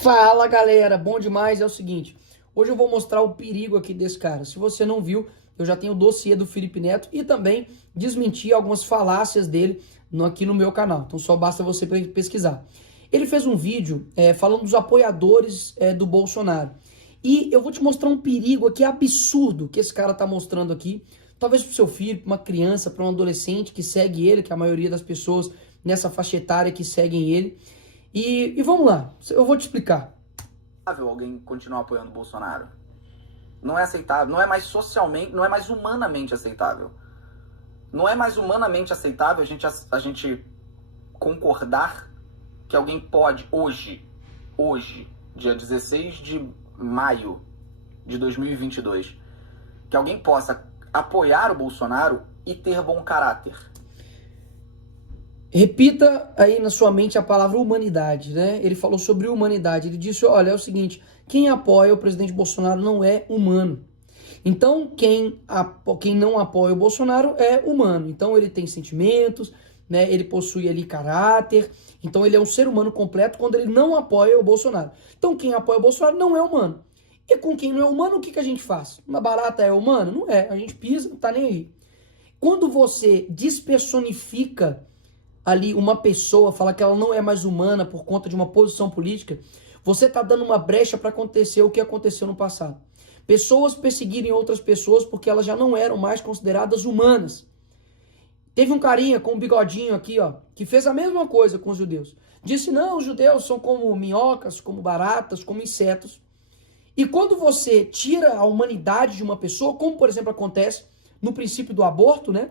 Fala galera, bom demais. É o seguinte, hoje eu vou mostrar o perigo aqui desse cara. Se você não viu, eu já tenho o dossiê do Felipe Neto e também desmenti algumas falácias dele aqui no meu canal. Então só basta você pesquisar. Ele fez um vídeo falando dos apoiadores do Bolsonaro. E eu vou te mostrar um perigo aqui absurdo que esse cara tá mostrando aqui. Talvez pro seu filho, pra uma criança, para um adolescente que segue ele, que é a maioria das pessoas nessa faixa etária que seguem ele. E vamos lá, eu vou te explicar. Alguém continuar apoiando o Bolsonaro. Não é aceitável, não é mais socialmente, não é mais humanamente aceitável. Não é mais humanamente aceitável a gente concordar que alguém pode, hoje, dia 16 de maio de 2022, que alguém possa apoiar o Bolsonaro e ter bom caráter. Repita aí na sua mente a palavra humanidade, né? Ele falou sobre humanidade. Ele disse, olha, é o seguinte, quem apoia o presidente Bolsonaro não é humano. Então, quem não apoia o Bolsonaro é humano. Então, ele tem sentimentos, né? Ele possui ali caráter. Então, ele é um ser humano completo quando ele não apoia o Bolsonaro. Então, quem apoia o Bolsonaro não é humano. E com quem não é humano, o que a gente faz? Uma barata é humana? Não é. A gente pisa, não tá nem aí. Quando você despersonifica ali uma pessoa, fala que ela não é mais humana por conta de uma posição política, você está dando uma brecha para acontecer o que aconteceu no passado. Pessoas perseguirem outras pessoas porque elas já não eram mais consideradas humanas. Teve um carinha com um bigodinho aqui, ó, que fez a mesma coisa com os judeus. Disse, não, os judeus são como minhocas, como baratas, como insetos. E quando você tira a humanidade de uma pessoa, como por exemplo acontece no princípio do aborto, né?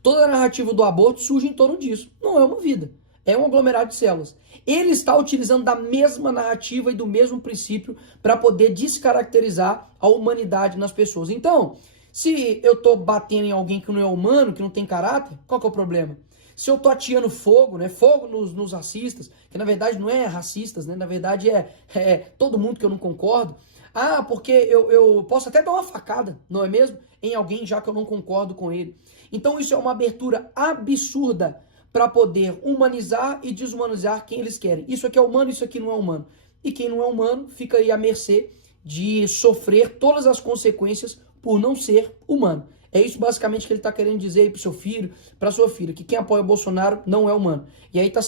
Toda a narrativa do aborto surge em torno disso. Não é uma vida, é um aglomerado de células. Ele está utilizando da mesma narrativa e do mesmo princípio para poder descaracterizar a humanidade nas pessoas. Então, se eu estou batendo em alguém que não é humano, que não tem caráter, qual que é o problema? Se eu estou ateando fogo, né? Fogo nos racistas, que na verdade não é racistas, né? Na verdade é todo mundo que eu não concordo. Ah, porque eu posso até dar uma facada, não é mesmo? Em alguém já que eu não concordo com ele. Então isso é uma abertura absurda para poder humanizar e desumanizar quem eles querem. Isso aqui é humano, isso aqui não é humano. E quem não é humano fica aí à mercê de sofrer todas as consequências por não ser humano. É isso basicamente que ele está querendo dizer aí pro seu filho, pra sua filha, que quem apoia o Bolsonaro não é humano. E aí tá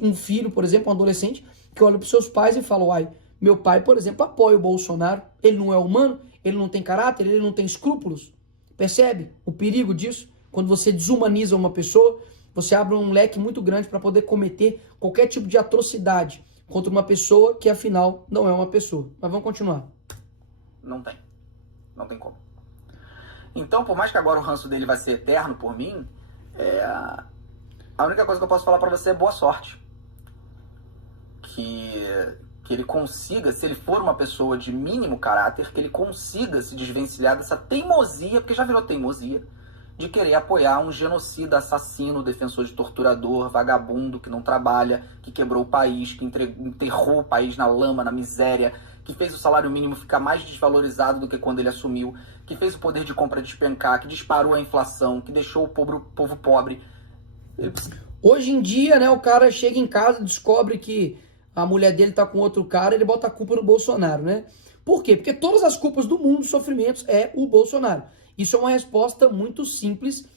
um filho, por exemplo, um adolescente, que olha pros seus pais e fala, uai, meu pai, por exemplo, apoia o Bolsonaro, ele não é humano, ele não tem caráter, ele não tem escrúpulos. Percebe o perigo disso? Quando você desumaniza uma pessoa, você abre um leque muito grande para poder cometer qualquer tipo de atrocidade contra uma pessoa que, afinal, não é uma pessoa. Mas vamos continuar. Não tem. Não tem como. Então, por mais que agora o ranço dele vai ser eterno por mim, a única coisa que eu posso falar para você é boa sorte. Que ele consiga, se ele for uma pessoa de mínimo caráter, que ele consiga se desvencilhar dessa teimosia, porque já virou teimosia, de querer apoiar um genocida, assassino, defensor de torturador, vagabundo, que não trabalha, que quebrou o país, que enterrou o país na lama, na miséria, que fez o salário mínimo ficar mais desvalorizado do que quando ele assumiu, que fez o poder de compra despencar, que disparou a inflação, que deixou o povo pobre. Hoje em dia, né, o cara chega em casa e descobre que a mulher dele tá com outro cara, ele bota a culpa no Bolsonaro, né? Por quê? Porque todas as culpas do mundo, dos sofrimentos, é o Bolsonaro. Isso é uma resposta muito simples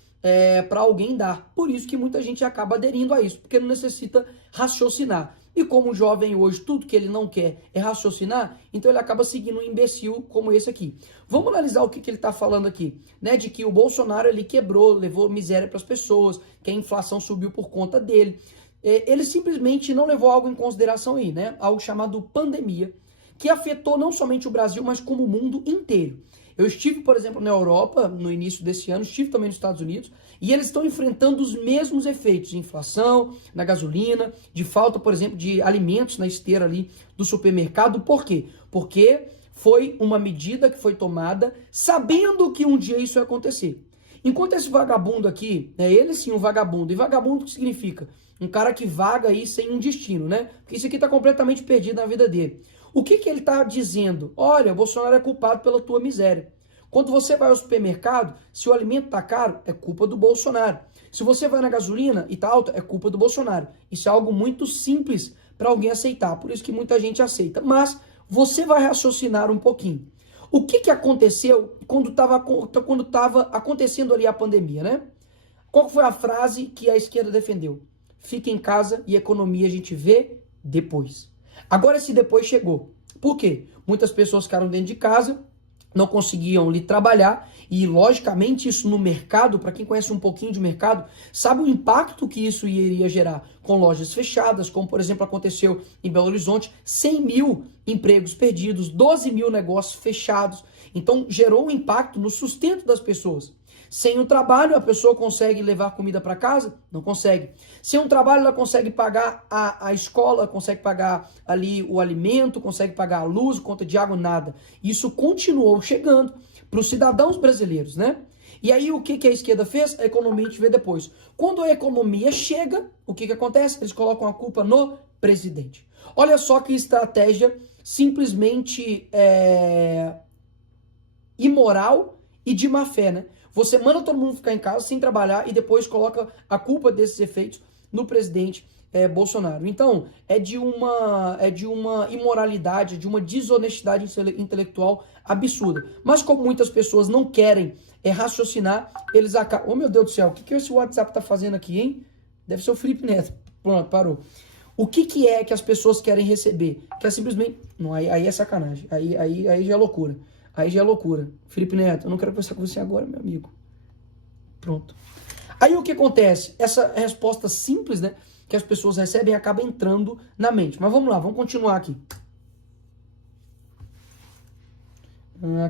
para alguém dar. Por isso que muita gente acaba aderindo a isso, porque não necessita raciocinar. E como o jovem hoje, tudo que ele não quer é raciocinar, então ele acaba seguindo um imbecil como esse aqui. Vamos analisar o que ele está falando aqui, né? De que o Bolsonaro ele quebrou, levou miséria para as pessoas, que a inflação subiu por conta dele. Ele simplesmente não levou algo em consideração aí, né? Algo chamado pandemia, que afetou não somente o Brasil, mas como o mundo inteiro. Eu estive, por exemplo, na Europa no início desse ano, estive também nos Estados Unidos, e eles estão enfrentando os mesmos efeitos de inflação, na gasolina, de falta, por exemplo, de alimentos na esteira ali do supermercado. Por quê? Porque foi uma medida que foi tomada sabendo que um dia isso ia acontecer. Enquanto esse vagabundo aqui, ele sim um vagabundo, e vagabundo o que significa? Um cara que vaga aí sem um destino, né? Porque isso aqui tá completamente perdido na vida dele. O que ele tá dizendo? Olha, o Bolsonaro é culpado pela tua miséria. Quando você vai ao supermercado, se o alimento tá caro, é culpa do Bolsonaro. Se você vai na gasolina e tá alta, é culpa do Bolsonaro. Isso é algo muito simples para alguém aceitar. Por isso que muita gente aceita. Mas você vai raciocinar um pouquinho. O que aconteceu quando estava acontecendo ali a pandemia, né? Qual foi a frase que a esquerda defendeu? Fica em casa e economia a gente vê depois. Agora esse depois chegou. Por quê? Muitas pessoas ficaram dentro de casa, não conseguiam ali trabalhar e, logicamente, isso no mercado, para quem conhece um pouquinho de mercado, sabe o impacto que isso iria gerar com lojas fechadas, como, por exemplo, aconteceu em Belo Horizonte, 100 mil empregos perdidos, 12 mil negócios fechados. Então, gerou um impacto no sustento das pessoas. Sem o trabalho, a pessoa consegue levar comida para casa? Não consegue. Sem um trabalho, ela consegue pagar a escola, consegue pagar ali o alimento, consegue pagar a luz, conta de água, nada. Isso continuou chegando para os cidadãos brasileiros, né? E aí, o que a esquerda fez? A economia a gente vê depois. Quando a economia chega, o que acontece? Eles colocam a culpa no presidente. Olha só que estratégia simplesmente imoral e de má fé, né? Você manda todo mundo ficar em casa sem trabalhar e depois coloca a culpa desses efeitos no presidente Bolsonaro. Então, é de uma imoralidade, de uma desonestidade intelectual absurda. Mas como muitas pessoas não querem raciocinar, eles acabam... Oh, meu Deus do céu, o que esse WhatsApp tá fazendo aqui, hein? Deve ser o Felipe Neto. Pronto, parou. O que é que as pessoas querem receber? Que é simplesmente... Não, aí é sacanagem. Aí já é loucura. Aí já é loucura. Felipe Neto, eu não quero conversar com você agora, meu amigo. Pronto. Aí o que acontece? Essa resposta simples, né, que as pessoas recebem acaba entrando na mente. Mas vamos lá, vamos continuar aqui.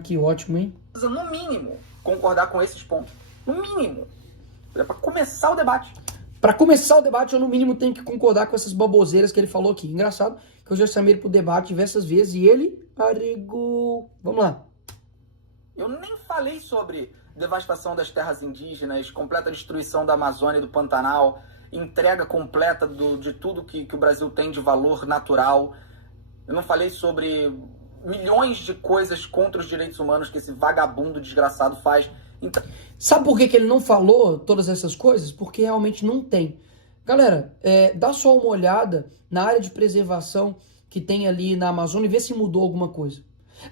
Que ótimo, hein? No mínimo, concordar com esses pontos. No mínimo. É para começar o debate. Para começar o debate, eu no mínimo tenho que concordar com essas baboseiras que ele falou aqui. Engraçado que eu já chamei ele pro debate diversas vezes e ele arregou. Vamos lá. Eu nem falei sobre devastação das terras indígenas, completa destruição da Amazônia e do Pantanal, entrega completa de tudo que o Brasil tem de valor natural. Eu não falei sobre milhões de coisas contra os direitos humanos que esse vagabundo desgraçado faz. Então... Sabe por que ele não falou todas essas coisas? Porque realmente não tem. Galera, dá só uma olhada na área de preservação que tem ali na Amazônia e vê se mudou alguma coisa.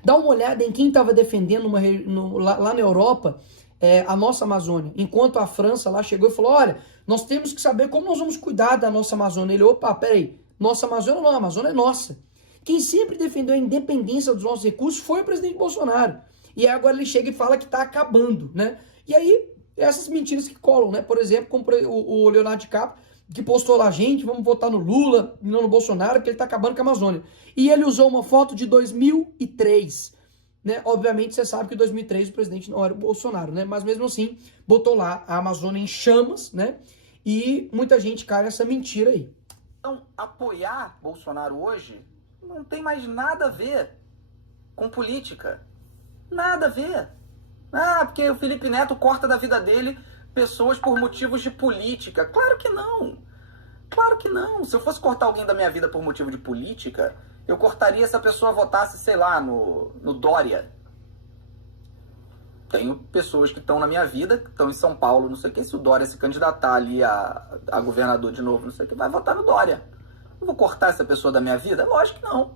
Dá uma olhada em quem estava defendendo lá na Europa a nossa Amazônia. Enquanto a França lá chegou e falou, olha, nós temos que saber como nós vamos cuidar da nossa Amazônia. Ele, opa, peraí, nossa Amazônia não, a Amazônia é nossa. Quem sempre defendeu a independência dos nossos recursos foi o presidente Bolsonaro. E aí agora ele chega e fala que está acabando, né? E aí, essas mentiras que colam, né? Por exemplo, como o Leonardo DiCaprio, que postou lá, gente, vamos votar no Lula, não no Bolsonaro, porque ele está acabando com a Amazônia. E ele usou uma foto de 2003, né? Obviamente, você sabe que em 2003 o presidente não era o Bolsonaro, né? Mas mesmo assim, botou lá a Amazônia em chamas, né? E muita gente cai nessa mentira aí. Então, apoiar Bolsonaro hoje não tem mais nada a ver com política. Nada a ver. Porque o Felipe Neto corta da vida dele pessoas por motivos de política. Claro que não. Claro que não. Se eu fosse cortar alguém da minha vida por motivo de política, eu cortaria se a pessoa votasse, sei lá, no Dória. Tenho pessoas que estão na minha vida, que estão em São Paulo, não sei o que, se o Dória se candidatar ali a governador de novo, não sei o que, vai votar no Dória. Eu vou cortar essa pessoa da minha vida? Lógico que não.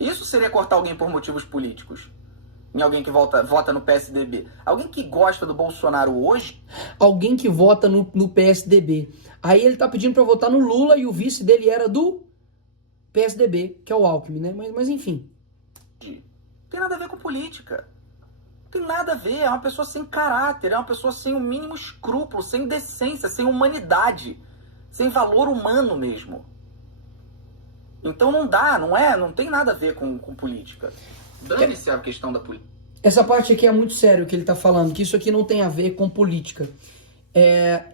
Isso seria cortar alguém por motivos políticos. Em alguém que vota no PSDB. Alguém que gosta do Bolsonaro hoje... Alguém que vota no PSDB. Aí ele tá pedindo pra votar no Lula e o vice dele era do PSDB, que é o Alckmin, né? Mas enfim. Não tem nada a ver com política. Não tem nada a ver. É uma pessoa sem caráter, é uma pessoa sem o mínimo escrúpulo, sem decência, sem humanidade, sem valor humano mesmo. Então não dá, não tem nada a ver com política. Dane-se a questão da política. Essa parte aqui é muito sério o que ele está falando, que isso aqui não tem a ver com política.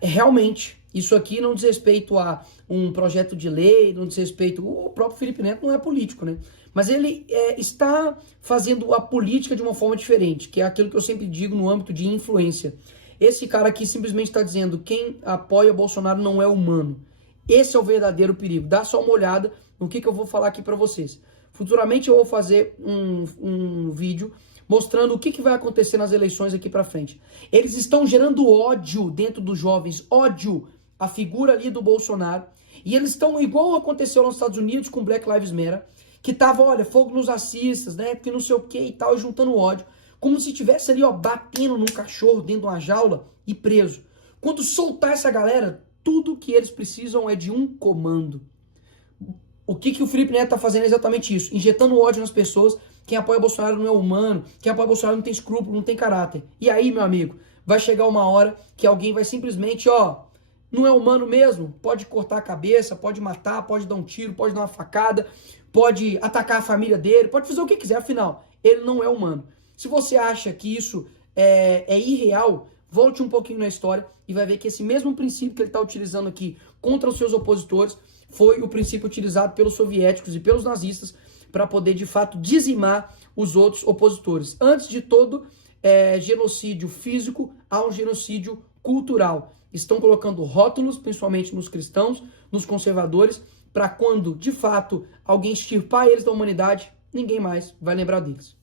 Realmente, isso aqui não diz respeito a um projeto de lei, não diz respeito... O próprio Felipe Neto não é político, né? Mas ele está fazendo a política de uma forma diferente, que é aquilo que eu sempre digo no âmbito de influência. Esse cara aqui simplesmente está dizendo quem apoia Bolsonaro não é humano. Esse é o verdadeiro perigo. Dá só uma olhada no que eu vou falar aqui para vocês. Futuramente eu vou fazer um vídeo mostrando o que vai acontecer nas eleições aqui para frente. Eles estão gerando ódio dentro dos jovens, ódio à figura ali do Bolsonaro. E eles estão igual aconteceu nos Estados Unidos com Black Lives Matter, que tava, olha, fogo nos racistas, né, porque não sei o que e tal, juntando ódio, como se tivesse ali, ó, batendo num cachorro dentro de uma jaula e preso. Quando soltar essa galera, tudo que eles precisam é de um comando. O que o Felipe Neto tá fazendo é exatamente isso, injetando ódio nas pessoas. Quem apoia Bolsonaro não é humano, quem apoia Bolsonaro não tem escrúpulo, não tem caráter. E aí, meu amigo, vai chegar uma hora que alguém vai simplesmente, ó, não é humano mesmo? Pode cortar a cabeça, pode matar, pode dar um tiro, pode dar uma facada, pode atacar a família dele, pode fazer o que quiser, afinal, ele não é humano. Se você acha que isso é irreal, volte um pouquinho na história e vai ver que esse mesmo princípio que ele está utilizando aqui contra os seus opositores foi o princípio utilizado pelos soviéticos e pelos nazistas para poder, de fato, dizimar os outros opositores. Antes de todo genocídio físico, há um genocídio cultural. Estão colocando rótulos, principalmente nos cristãos, nos conservadores, para quando, de fato, alguém extirpar eles da humanidade, ninguém mais vai lembrar deles.